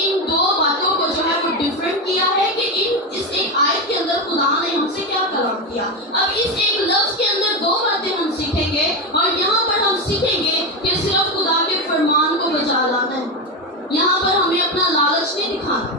ان دو باتوں کو جو ہے وہ ڈفرینٹ کیا ہے کہ اس ایک آیت کے اندر خدا نے ہم سے کیا کلام کیا. اب اس ایک لفظ کے اندر دو باتیں ہم سیکھیں گے اور یہاں پر ہم سیکھیں گے کہ صرف خدا کے فرمان کو بجا لانا ہے. یہاں پر ہمیں اپنا لالچ نہیں دکھانا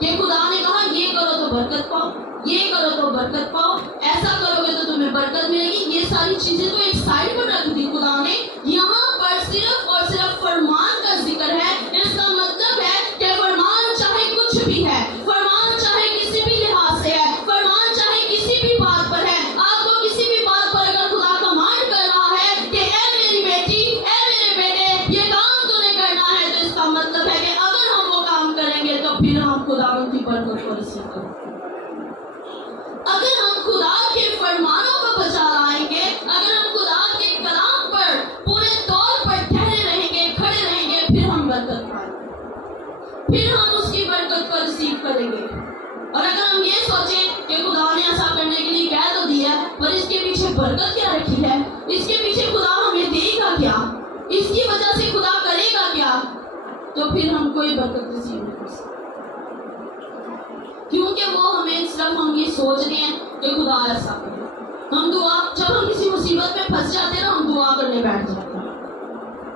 کہ خدا نے کہا یہ کرو تو برکت پاؤ, یہ کرو تو برکت پاؤ, ایسا کرو گے تو تمہیں برکت ملے گی. یہ ساری چیزیں تو ایک سائڈ پر رکھ دی خدا نے. یہاں پر صرف اور صرف فرمان کا ذکر ہے. اس کا مطلب ہے کہ فرمان چاہے کچھ بھی ہے, فرمان چاہے کسی بھی لحاظ سے ہے, فرمان چاہے کسی بھی بات پر ہے. آپ کو کسی بھی بات پر اگر خدا کمانڈ کر رہا ہے کہ اے میری بیٹی, اے میرے بیٹے, یہ کام تو نے کرنا ہے, تو اس کا مطلب ہے کہ اگر ہم وہ کام کریں گے تو پھر ہم خدا کی برکت کو رسید کریں گے. اگر ہم خدا کے فرمانوں کو بچا لائیں گے, اگر ہم خدا کے کلام پر پورے طور پر ٹھہرے رہیں گے, کھڑے رہیں گے, پھر ہم برکت پائیں گے, پھر ہم اس کی برکت کو ریسیو کریں گے. اور اگر ہم یہ سوچیں کہ خدا نے ایسا کرنے کے لیے کہہ تو دیا پر اس کے پیچھے برکت کیا رکھی ہے, اس کے پیچھے خدا ہمیں دے گا کیا, اس کی وجہ سے خدا کرے گا کیا, تو پھر ہم کوئی برکت ریسیو نہیں کر سکتے. کیونکہ وہ ہمیں صرف ہم یہ سوچ رہے ہیں کہ خدا ایسا کرے. ہم دعا, جب ہم کسی مصیبت میں پھنس جاتے ہیں نا, ہم دعا کرنے بیٹھ جاتے ہیں.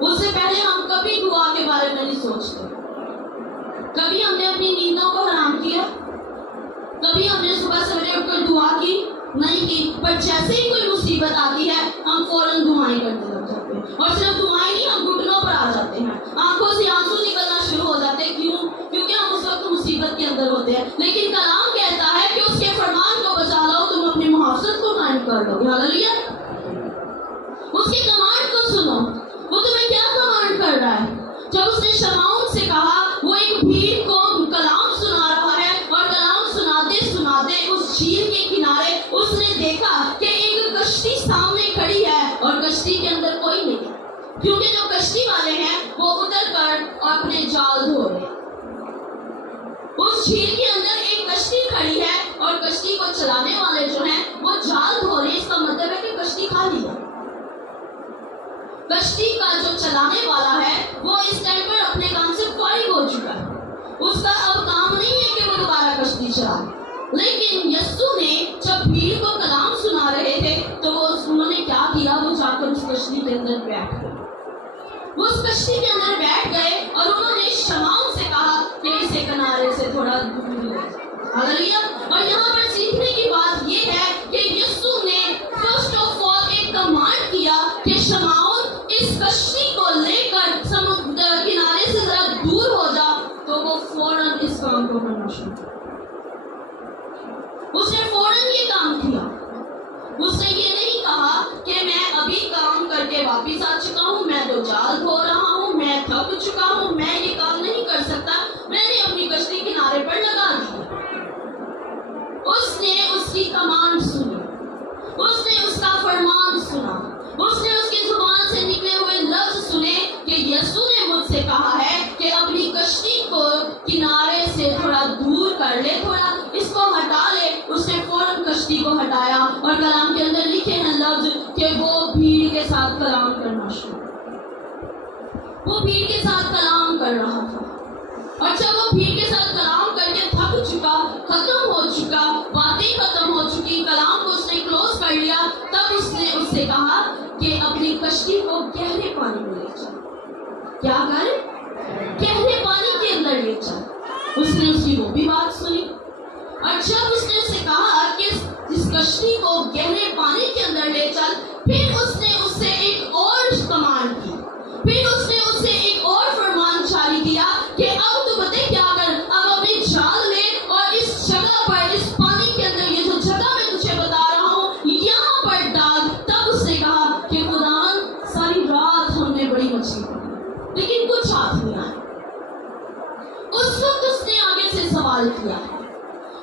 اس سے پہلے ہم کبھی دعا کے بارے میں نہیں سوچتے. کبھی ہم نے اپنی نیندوں کو حرام کیا, کبھی ہم نے صبح سویرے اٹھ کر دعا کی نہیں کی, پر جیسے ہی کوئی مصیبت آتی ہے ہم فوراً دعائیں کرنے لگ جاتے ہیں. اور صرف دعائیں نہیں, ہم گھٹنوں پر آ جاتے ہیں, آنکھوں سے آنسو نکلنا شروع ہو جاتے ہیں. کیوں؟ کیونکہ ہم اس وقت مصیبت کے اندر ہوتے ہیں. لیکن کلام کہتا ہے کہ اس کے فرمان کو بچا لو, تم اپنی محافظت کو قائم کر لو. ہاللیلویا. اس کے کمانڈ کو سنو, وہ تمہیں کیا کمانڈ کر رہا ہے. جب اس نے شمعون سے کہا, وہ ایک بھیڑ کو کلام سنا رہا ہے, اور کلام سناتے سناتے اس جھیل کے کنارے اس نے دیکھا کہ ایک کشتی سامنے کھڑی ہے اور کشتی کے اندر کوئی نہیں ہے, کیونکہ جو کشتی والے ہیں وہ اتر کر اپنے جال دھو رہے ہیں. اس جھیل کے اندر ایک کشتی کھڑی ہے اور کشتی کو چلانے والے جو ہیں وہ جال دھو رہے ہیں. اس کا مطلب ہے کہ کشتی خالی ہے. کشتی کا جو چلانے والا ہے وہ اس ٹائم پر اپنے کام سے فارغ ہو چکا ہے. اس کا اب کام نہیں ہے کہ وہ دوبارہ کشتی چلائے. لیکن یسوع نے جب بھیڑ کو کلام سنا رہے تھے تو وہ انہوں نے کیا کیا, وہ جا کر اس کشتی کے اندر بیٹھ گئے. وہ اس کشتی کے اندر بیٹھ گئے اور انہوں نے شمعون سے کہا کہ اسے کنارے سے تھوڑا دور لے جاؤ. ہاللیلویا. اور یہاں پر سیکھنے کی بات یہ ہے کہ یسوع نے فرسٹ آف آل ایک کمانڈ کیا کہ شمعون اس کشتی کو لے کر سمندر کنارے سے ذرا دور ہو جا, تو وہ فوراً اس کام کو کرنا شروع کیا. اس نے فوراً یہ کام کیا. اس نے یہ نہیں کہا کہ میں ابھی کام کر کے واپس آ چکا ہوں, میں تو جال دھو رہا ہوں, میں تھک چکا ہوں, میں یہ کام نہیں کر سکتا, میں نے اپنی کشتی کنارے پر لگا دی. اس نے اس کی کمانڈ سنی, اس نے اس کا فرمان سنا, اس نے اس کی زبان سے نکلے ہوئے لفظ سنے کہ یسوع نے مجھ سے کہا ہے کہ اپنی کشتی کو کنارے سے تھوڑا دور کر لے, تھوڑا اس کو ہٹا لے. اس نے فوراً کشتی کو ہٹایا اور کلام کے اندر لکھے ہیں لفظ کہ وہ بھیڑ کے ساتھ کلام کرنا شروع. وہ بھیڑ کے ساتھ کلام کر رہا تھا, اور جب وہ بھیڑ کے ساتھ کلام کر کے تھک چکا, ختم ہو چکا, باتیں ختم ہو چکی, کلام کو اس نے کلوز کر لیا, تب اس نے اس سے کہا کہ اپنی کشتی کو گہرے پانی میں لے چل. کیا کر؟ گہرے پانی کے اندر لے چل. اس نے اس کی وہ بھی بات سنی, اور جب اس نے اسے کہا کہ اس کشتی کو گہرے پانی کے اندر لے چل, پھر اس نے اس سے ایک اور کمانڈ کی, پھر اس نے اس سے ایک اور فرمان جاری کیا کہ اب تو بتے کیا کر, اب اپنے جال لے اور اس جگہ پر, اس پانی کے اندر, یہ جو جگہ میں تجھے بتا رہا ہوں, یہاں پر ڈال. تب اس نے کہا کہ خداوند ساری رات ہم نے بڑی مچھلی پکڑی لیکن کچھ ہاتھ نہیں آیا. اس وقت اس نے آگے سے سوال کیا,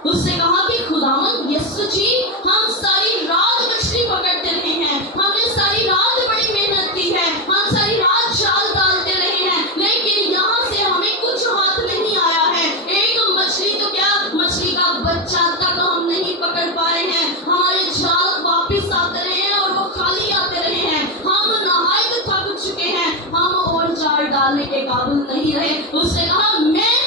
اس نے کہا کہ خداوند یسوع جی, ہم ساری رات مچھلی پکڑتے رہے ہیں, ہم نے ساری رات بڑی محنت کی ہے, ہم ساری رات جال ڈالتے رہے ہیں, لیکن یہاں سے ہمیں کچھ ہاتھ نہیں آیا ہے. ایک مچھلی تو کیا, مچھلی کا بچہ تک ہم نہیں پکڑ پائے ہیں. ہمارے جال واپس آتے رہے ہیں اور وہ خالی آتے رہے ہیں. ہم نہایت تھک چکے ہیں, ہم اور جال ڈالنے کے قابل نہیں رہے. اس نے کہا میں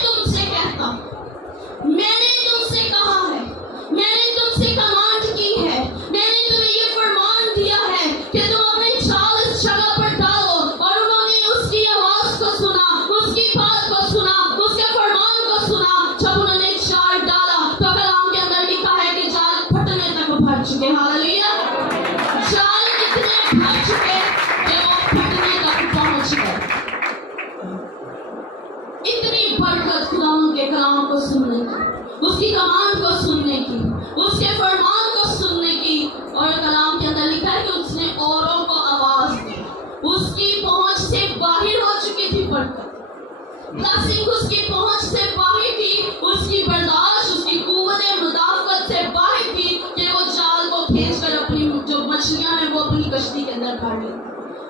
کے کلام کو سننے کی، اس کی کمانڈ کو سننے کی، اس کے فرمان کو سننے کی. اور کلام کے اندر لکھا ہے کہ اس نے اوروں کو آواز دی. اس کی پہنچ سے باہر ہو چکی تھی برکت، بلیسنگ اس کی پہنچ سے باہر تھی، اس کی برداشت، اس کی قوت مدافعت سے باہر تھی کہ وہ جال کو کھینچ کر اپنی جو مچھلیاں ہیں وہ اپنی کشتی کے اندر بھر لی.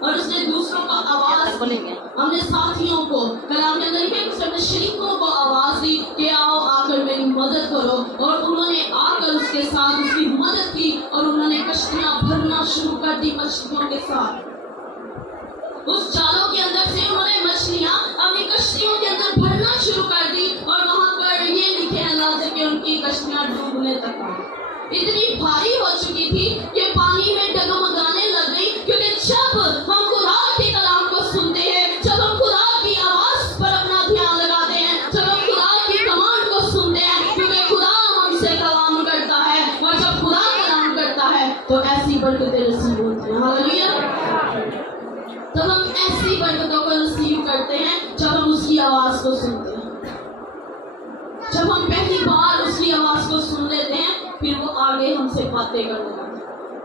اور اس نے دوسروں کو آواز دی، اپنے ساتھیوں کو، کلام کے اندر لکھا ہے کہ اس نے اپنے شریکوں کو آواز دی کہ آؤ آ کر میری مدد کرو. اور انہوں نے آ کر اس کے ساتھ اس کی مدد کی اور انہوں نے کشتیاں بھرنا شروع کر دی مچھلیوں کے ساتھ. اس جالوں کے اندر سے انہوں نے مچھلیاں اپنی کشتیوں کے اندر بھرنا شروع کر دی. اور وہاں پر یہ لکھے ہیں لفظ کہ ان کی کشتیاں ڈوبنے تک آئی. اتنی بھاری ہو چکی تھی کہ پانی میں ڈگمگانے لگ گئی. کیونکہ جب ہم خدا کے کلام کو سنتے ہیں، جب ہم خدا کی آواز پر اپنا دھیان لگاتے ہیں، جب ہم خدا کی کمانڈ کو سنتے ہیں، کیونکہ خدا ہم سے کلام کرتا ہے. اور جب خدا کلام کرتا ہے تو ایسی برکتیں ریسیو ہوتی ہیں. ہاللیلویا. تب ہم ایسی برکتوں کو ریسیو کرتے ہیں جب ہم اس کی آواز کو سنتے ہیں. جب ہم پہلی بار اس کی آواز کو سن لیتے ہیں پھر وہ آگے ہم سے باتیں کرنے لگتا ہے.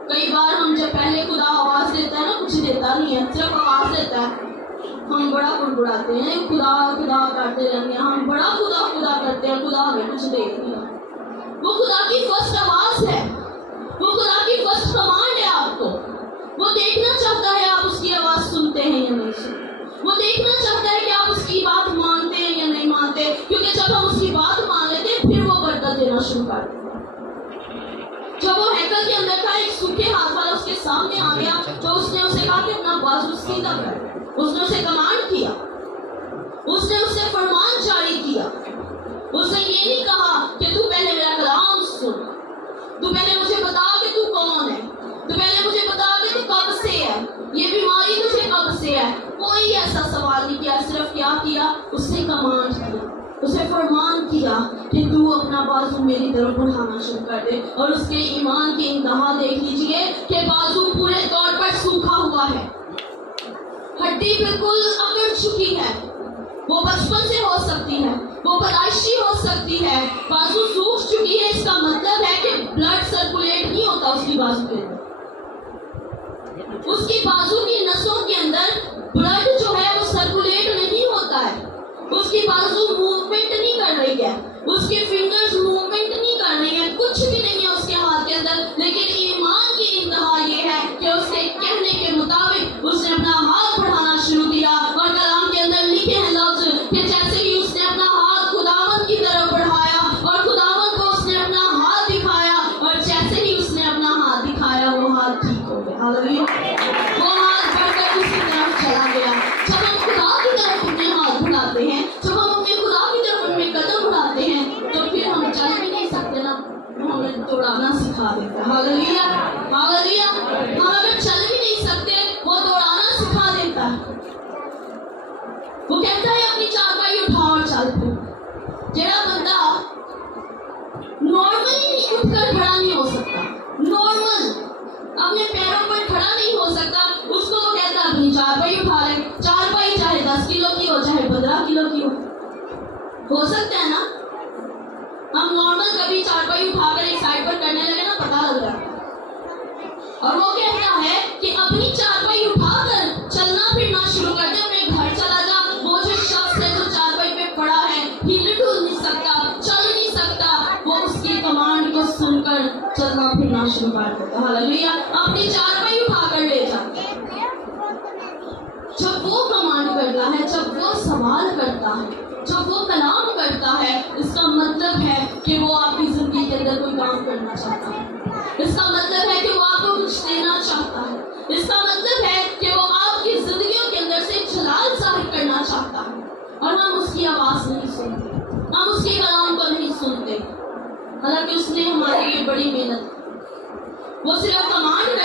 کئی بار ہم جب پہلے خدا آواز دیتا ہے نا، کچھ دیتا نہیں ہے، صرف آواز دیتا ہے، ہم بڑا گڑگڑاتے ہیں، خدا خدا کرتے رہتے ہیں، ہم بڑا خدا خدا کرتے ہیں، خدا ہمیں کچھ دے دیا. وہ خدا کی فرسٹ آواز ہے، وہ خدا کی فرسٹ کمانڈ ہے آپ کو. وہ دیکھنا چاہتا ہے آپ اس کی آواز سنتے ہیں یا نہیں سنتے. وہ دیکھنا چاہتا ہے کہ آپ اس کی بات مانتے ہیں یا نہیں مانتے. کیونکہ جب ہم اس کی بات مان لیتے ہیں پھر وہ برکت دینا شروع کر دیتے ہیں. جب وہ ہیکل کے اندر کا ایک سوکھے ہاتھ والا اس کے سامنے آ گیا تو اس نے اسے کہا کہ اپنا بازو سیدھا کر. اس نے اسے کمانڈ کیا، اس نے اسے فرمان جاری کیا. اس نے یہ نہیں کہا کہ تو پہلے میرا کلام سن، تو پہلے مجھے بتا کہ تو کون ہے، تو پہلے مجھے بتا کہ تو کب سے ہے، یہ بیماری تجھے کب سے ہے. کوئی ایسا سوال نہیں کیا. صرف کیا کیا؟ اس نے کمانڈ کیا، اسے فرمان کیا کہ تو اپنا بازو میری طرف بڑھانا شروع کر دے. اور اس کے ایمان کی انتہا دیکھ لیجئے کہ بازو پورے طور پر سوکھا ہوا ہے، ہڈی بالکل اکڑ چکی ہے. وہ بچپن سے ہو سکتی ہے، وہ پیدائشی ہو سکتی ہے. بازو سوکھ چکی ہے، اس کا مطلب ہے کہ بلڈ سرکولیٹ نہیں ہوتا اس کی بازو کے اندر. اس کی بازو کی نسوں کے اندر بلڈ جو ہے وہ سرکولیٹ نہیں ہوتا ہے. اس کی بازو موومنٹ نہیں کر رہی ہے، اس کے فنگرز موومنٹ نہیں کر رہی ہیں، کچھ بھی نہیں ہے اس کے ہاتھ کے اندر. لیکن ایمان کی انتہا یہ ہے کہ اس کے کہنے کے مطابق اس نے اپنا ہاتھ بڑھانا شروع کیا. اور کلام کے اندر لکھے ہیں لفظ کہ جیسے ہی اس نے اپنا ہاتھ خداوند کی طرف بڑھایا اور خداوند کو اس نے اپنا ہاتھ دکھایا، اور جیسے ہی اس نے اپنا ہاتھ دکھایا وہ ہاتھ ٹھیک ہو گیا. ہاللیلویا. وہ ہاتھ بڑھ کر اس کی طرف چلا گیا. جب ہم خدا کی طرف اپنے ہاتھ بڑھاتے ہیں، جب ہم اپنے خدا کی طرف اپنے قدم بڑھاتے ہیں تو پھر ہم چل بھی نہیں سکتے نا، وہ ہمیں دوڑانا سکھا دیتا ہے. ہاللیلویا. ہاللیلویا. ہم اگر چل بھی نہیں سکتے وہ دوڑانا سکھا دیتا ہے. وہ کہتا ہے اپنی چارپائی اٹھا اور چل پھر. جڑا بندہ نارملی اٹھ کر کھڑا نہیں ہو سکتا، نارمل اپنے پیروں پر کھڑا نہیں ہو سکتا، اس کو وہ کہتا ہے اپنی چارپائی اٹھا لے. چارپائی چاہے 10 کلو کی ہو چاہے 15 کلو کی ہو سکتا ہے نا. ہم نارمل کبھی چارپائی اٹھا کر ایک سائڈ پر کرنے لگے نا پتا لگ رہا ہے. اور وہ کہتا ہے کہ اپنی چارپائی اٹھا کر چلنا پھرنا شروع کر دے. اپنے گھر چلا جا. وہ جو شخص ہے جو چارپائی پہ پڑا ہے، ہل ڈل نہیں سکتا، چل نہیں سکتا، وہ اس کی کمانڈ کو سن کر چلنا پھرنا شروع کر دیتا. ہاللیلویا. اپنی چارپائی اٹھا کر لے جاتا ہے. جب وہ کمانڈ کرتا ہے، جب وہ سوال کرتا ہے، جب وہ کلام کرتا ہے، اس کا مطلب ہے کہ وہ آپ کی زندگی کے اندر کوئی کام کرنا چاہتا ہے. اس کا مطلب ہے کہ وہ آپ کو کچھ دینا چاہتا ہے. اس کا مطلب ہے کہ وہ آپ کی زندگیوں کے اندر سے جلال ظاہر کرنا چاہتا ہے. اور ہم اس کی آواز نہیں سنتے، ہم اس کے کلام کو نہیں سنتے. حالانکہ اس نے ہمارے لیے بڑی محنت، وہ صرف کمانڈ